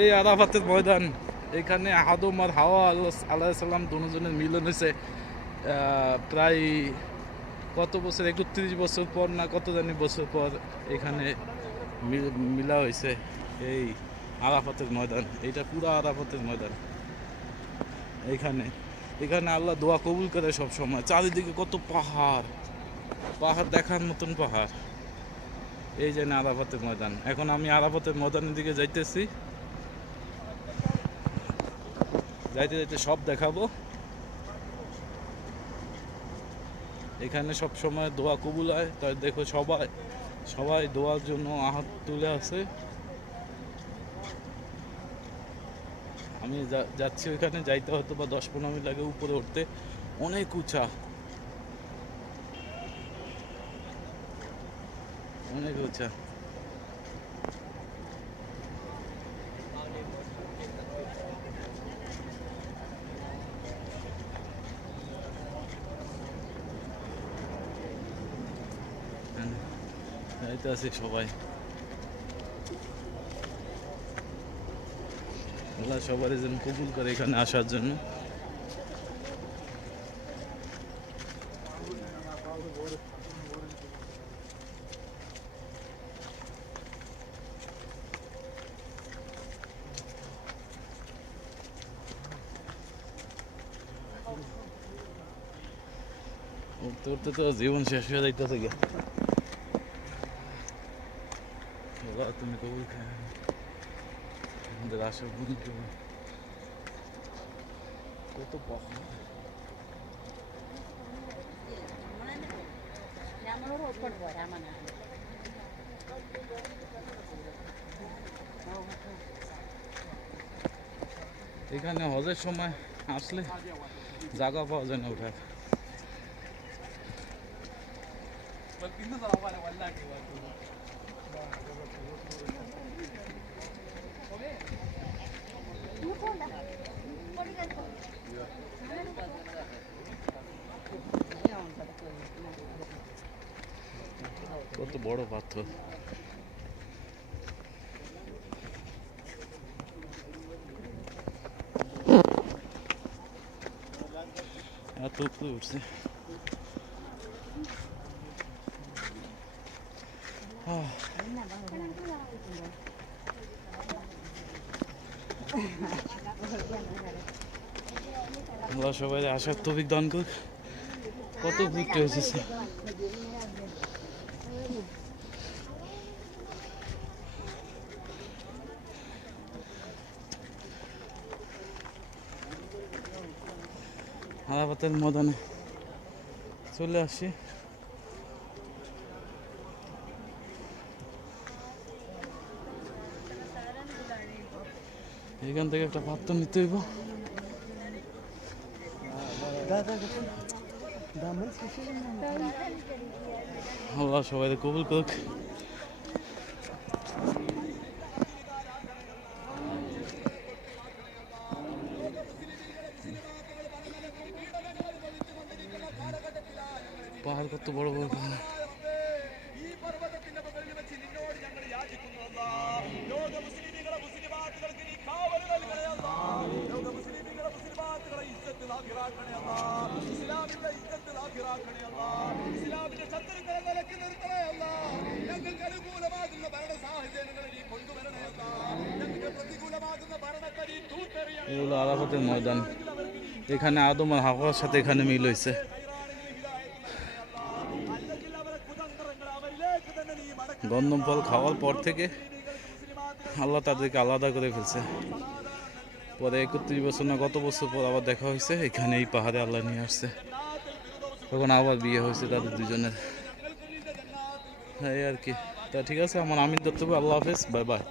এই আরাফাতের ময়দান, এখানে আদম আর হাওয়া আল্লাহ সাল্লাম দুজনের মিলন হয়েছে প্রায় কত বছর, 31 বছর পর না কত জানি বছর পর এখানে মিলা হয়েছে। এই আরাফাতের ময়দান, এইটা পুরো আরাফাতের ময়দান। এইখানে এখানে আল্লাহ দোয়া কবুল করে সব সময়। চারিদিকে কত পাহাড়, পাহাড় দেখার মতন পাহাড়। এই যে আরাফাতের ময়দান। এখন আমি আরাফাতের ময়দানের দিকে যাইতেছি, যাইতে যাইতে সব দেখাবো। এখানে সব সময় দোয়া কবুল হয়, তাই দেখো সবাই সবাই দোয়ার জন্য হাত তুলে আছে। আমি যাচ্ছি ওইখানে, যাইতে হয়তো বা 10-15 মিনিট লাগে উপরে উঠতে, অনেক উঁচা, অনেক উঁচা। যাইতে আছি সবাই। আল্লাহ সবার যেন কবুল করে এখানে আসার জন্য। উঠতে উঠতে তো জীবন শেষ হয়ে যাইতেছে গিয়া। তুমি কবুল খায় আমাদের আশা পূরণ করবে। কত পাহাড়, এখানে হজের সময় আসলে জায়গা পাওয়া যায় না ওঠার। কত বড় পাথর। এত উপরে উঠছে। আল্লাহ সবাই আসার তৌফিক দান করুক। কত ঘুরতে হয়েছে। আরাফাতের ময়দানে চলে আসি। এখান থেকে একটা পাত্র নিতে হইব। আল্লাহ সবাই কবুল করুক। পাহাড় কত বড় বড় পাহাড়। এগুলো আরাফাতের ময়দান। এখানে আদম আর হাওয়ার সাথে এখানে মিল হয়েছে। গন্ধম ফল খাওয়ার পর থেকে আল্লাহ তাদেরকে আলাদা করে ফেলছে। পরে 31 বছর না কত বছর পর আবার দেখা হয়েছে, এখানে এই পাহাড়ে আল্লাহ নিয়ে আসছে। তখন আবার বিয়ে হয়েছে তাদের দুজনের। এই আর কি। তা ঠিক আছে, আমার আমিন দত্ত, আল্লাহ হাফেজ, বাই বাই।